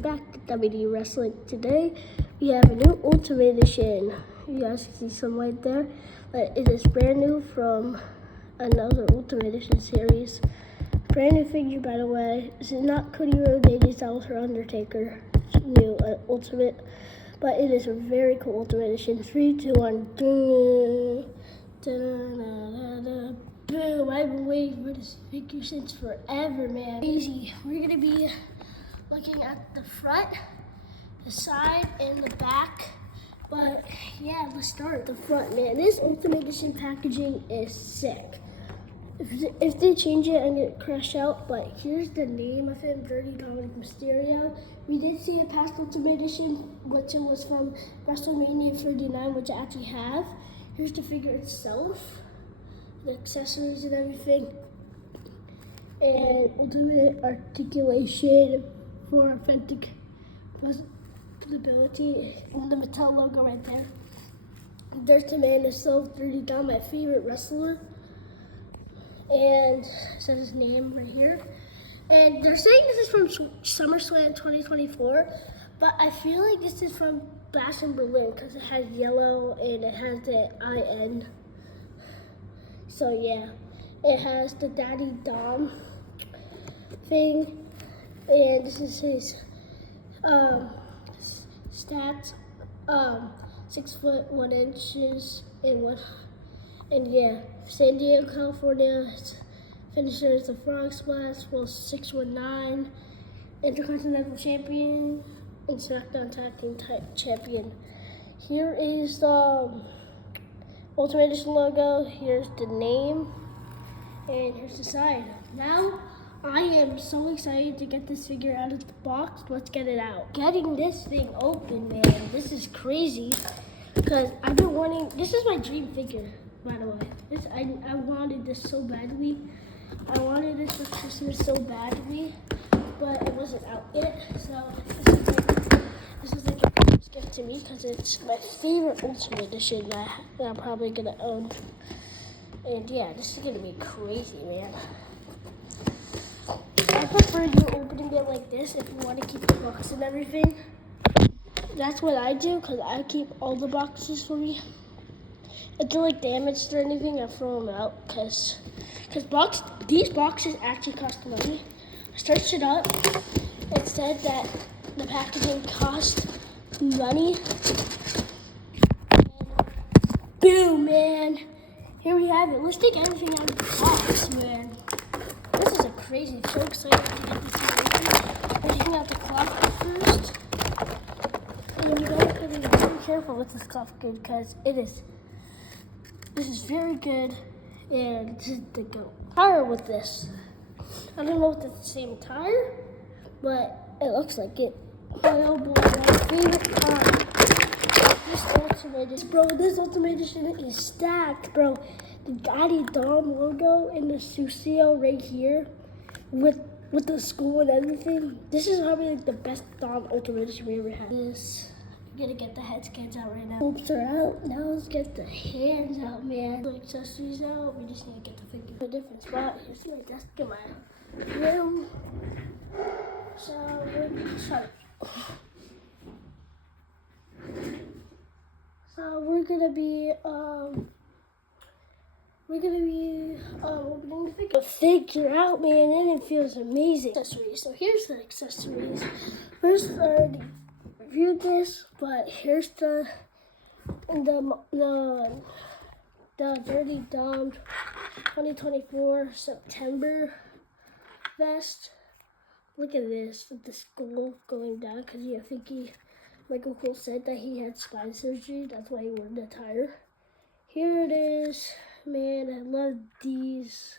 welcome back to WD Wrestling. Today we have a new Ultimate Edition. You guys can see some right there. But it is brand new from another Ultimate Edition series. Brand new figure, by the way. This is not Cody Rhodes, AJ Styles, or Undertaker. It's new Ultimate. But it is a very cool Ultimate Edition. 3, 2, 1. Boom! I've been waiting for this figure since forever, man. Crazy. We're going to be looking at the front, the side, and the back. But yeah, let's start at the front, man. This Ultimate Edition packaging is sick. If they change it, I'm going to crash out. But here's the name of him, Dirty Dominik Mysterio. We did see a past Ultimate Edition, which was from WrestleMania 39, which I actually have. Here's the figure itself, the accessories and everything, and ultimate articulation for authentic visibility, and the Mattel logo right there. There's the man himself, Dirty Dom, my favorite wrestler, and it says his name right here. And they're saying this is from SummerSlam 2024, but I feel like this is from Bash in Berlin because it has yellow and it has the IN. So yeah, it has the Daddy Dom thing, and this is his stats, 6 foot 1 inches and yeah, San Diego, California. His finisher is the Frog Splash. Well, 619, Intercontinental Champion and SmackDown Tag Team Champion. Here is the Ultimate Edition logo, here's the name, and here's the side. Now, I am so excited to get this figure out of the box. Let's get it out. Getting this thing open, man, this is crazy, because I've been wanting, this is my dream figure, by the way. I wanted this so badly. I wanted this for Christmas so badly, but it wasn't out yet, so this is like a Christmas gift to me because it's my favorite Ultimate Edition that I'm probably gonna own. And yeah, this is gonna be crazy, man. I prefer you opening it like this if you want to keep the box and everything. That's what I do because I keep all the boxes for me. If they're like damaged or anything, I throw them out because these boxes actually cost money. I searched it up. It said that the packaging cost money. And boom, man. Here we have it. Let's take everything out of the box, man. This is a crazy. I'm so excited to get this out. We're taking out the cloth first. And you gotta be very careful with this cloth good because this is very good. And this is the tire with this. I don't know if it's the same tire, but it looks like it. Oh boy, my favorite tire. This Ultimate Edition is stacked, bro. The Daddy Dom logo and the Sucio right here with the skull and everything. This is probably like the best Dom Ultimate Edition we ever had. I'm gonna get the head scans out right now. Hoops are out. Now let's get the hands out, man. The accessories out. We just need to get the figure in a different spot. Here's my desk in my room. So we're gonna start. So we're gonna be opening the figure out, man, and it feels amazing. Accessories. So here's the accessories. First, I already reviewed this, but here's the Dirty Dom 2024 September vest. Look at this with the skull going down because I think Michael Cole said that he had spine surgery. That's why he wore the tire. Here it is, man. I love these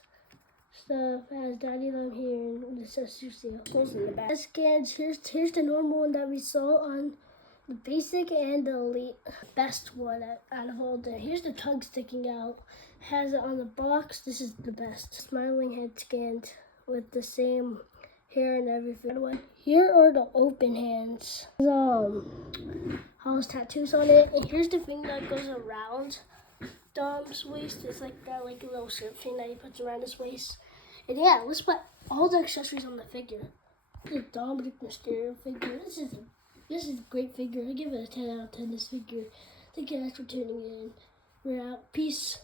stuff. It has Daddy Dom here and it says Sucio. Close in the back. Scans. Here's the normal one that we saw on the basic and the elite. Best one out of all them. Here's the tongue sticking out. Has it on the box. This is the best. Smiling head scanned with the same hair and everything. Here are the open hands. Hollis tattoos on it. And here's the thing that goes around Dom's waist. It's like that, like a little shirt thing that he puts around his waist. And yeah, let's put all the accessories on the figure. The Dominik Mysterio figure. This is a great figure. I give it a 10 out of 10. This figure. Thank you guys for tuning in. We're out. Peace.